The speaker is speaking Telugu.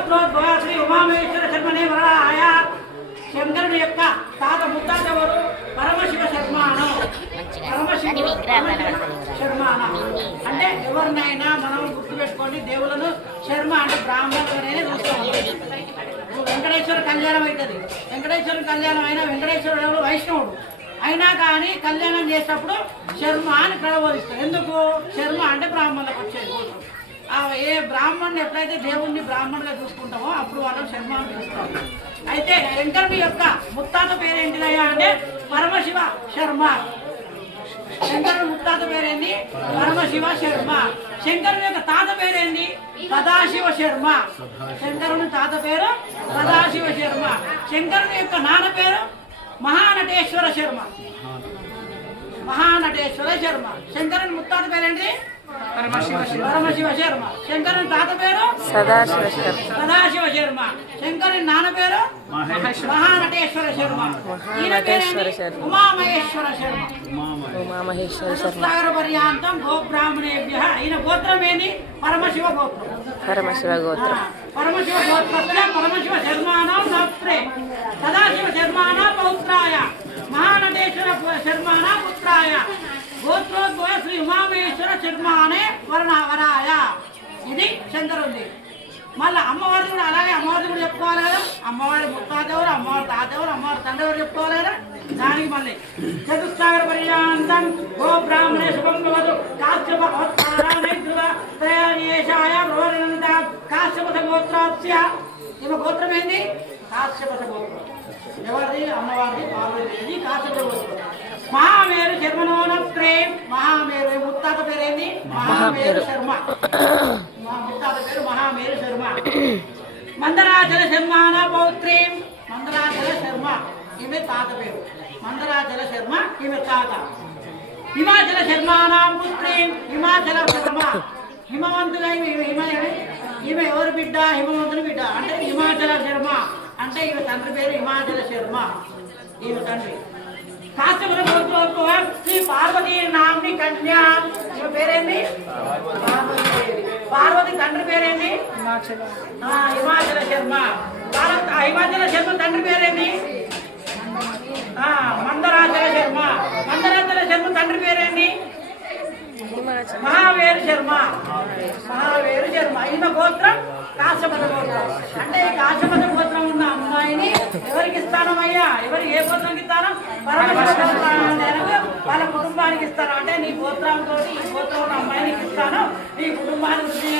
శ్రీ ఉమామహేశ్వర శర్మనే వరాయ శంకరుని యొక్క తాత ముత్తాతెవరు పరమశివ శర్మాను. పరమశివ శర్మాన అంటే ఎవరినైనా మనం గుర్తుపెట్టుకొని దేవులను శర్మ అంటే బ్రాహ్మణులనే చూస్తాం. వెంకటేశ్వర కళ్యాణం అవుతుంది. వెంకటేశ్వర కళ్యాణం అయినా వెంకటేశ్వరుడు వైష్ణవుడు అయినా కానీ కళ్యాణం చేసేటప్పుడు శర్మ అని ప్రబోధిస్తాం. ఎందుకు? శర్మ అంటే బ్రాహ్మణులకు వచ్చేది. ఏ బ్రాహ్మణుని ఎప్పుడైతే దేవుణ్ణి బ్రాహ్మణుగా చూసుకుంటామో అప్పుడు వాళ్ళని శర్మ అని పిలుస్తాం. అయితే శంకరుని యొక్క ముత్తాత పేరేంటిదయ్యా అంటే పరమశివ శర్మ. శంకరుని ముత్తాత పేరేంటి? పరమశివ శర్మ. శంకరుని యొక్క తాత పేరేంటి? సదాశివ శర్మ. శంకరుని తాత పేరు సదాశివ శర్మ. శంకరుని యొక్క నాన్న పేరు మహానటేశ్వర శర్మ. మహానటేశ్వర శర్మ. శంకరుని ముత్తాత పేరేంటి? పరమశివ శర్మ. శంకరుని తాత పేరు సదాశివ శర్మ. శంకరుని నాన్న పేరు మహానటేశ్వర శర్మ. ఈయన పేరు ఉమామహేశ్వర శర్మ. సాగర పర్యాంతం గోబ్రాహ్మణేభ్య. ఈయన గోత్రం ఏంటి? పరమశివ గోత్రం. పరమశివ గోత్రం. పరమశివ శర్మాణం నప్రే సదాశివ శర్మాణ పౌత్రాయ మహానటేశ్వర శర్మాణ పుత్రాయ గోత్రోద్భవ శ్రీ ఉమామహేశ్వర శర్మానే వరాయ. ఇది శంకరుడి. మళ్ళీ అమ్మవారిది కూడా అలాగే అమ్మవారిది కూడా చెప్పుకోవాలి కదా. అమ్మవారి ముత్తాతెవరు, అమ్మవారి తాతెవరు, అమ్మవారి తండ్రి ఎవరు చెప్పుకోవాలి కదా. దానికి మళ్ళీ చతుస్సాగర పర్యాంతం గో బ్రాహ్మణే శుభం భవతు కాశ్యప త్రయాయేషాయ ప్రవరణంత కాశ్యపథ గోత్రాస్య. ఈమె గోత్రం ఏంది? కాశ్యపథ గోత్రం. ఎవరిది? అమ్మవారిది పార్వతీదేవి కాశ్యప గోత్రం. మహామేరు శర్మనోనప్రే. మహామేరు ముత్తాత పేరేంది? మహామేరు శర్మ. ముత్తాత పేరు మహామేరు శర్మ. మందరాచల శర్మాన పౌత్రీ. మందరాచల శర్మ ఈమె తాత పేరు. మందరాచల శర్మ ఈమె తాత. హిమాచల శర్మానాం పుత్రీ. హిమాచల శర్మ హిమవంతుల ఈమె ఎవరు బిడ్డ? హిమవంతుని బిడ్డ. అంటే హిమాచల శర్మ అంటే ఈమె తండ్రి పేరు హిమాచల శర్మ. ఈమె తండ్రి కాశ్యప గోత్రోద్భవ శ్రీ పార్వతీ నామ్ని కన్యా. ఈమె పేరేంటి? పార్వతీదేవి. పార్వతి తండ్రి పేరేంటి? హిమాచల శర్మ. హిమాచల శర్మ తండ్రి పేరేంటి? మందరాచల శర్మ. మందరాచల శర్మ తండ్రి పేరేంటి? మహావేరు శర్మ. మహావేరు శర్మ. ఈమె గోత్రం కాశ్యపద గోత్రం. అంటే ఈ కాశ్యపద గోత్రం ఉన్న అమ్మాయిని ఎవరికి ఇస్తానమయ్యా? ఏ గోత్రానికి ఇస్తాను? పరమశివ వాళ్ళ కుటుంబానికి ఇస్తాను. అంటే నీ గోత్రంతో ఈ గోత్రం ఉన్న అమ్మాయిని ఇస్తాను, నీ కుటుంబానికి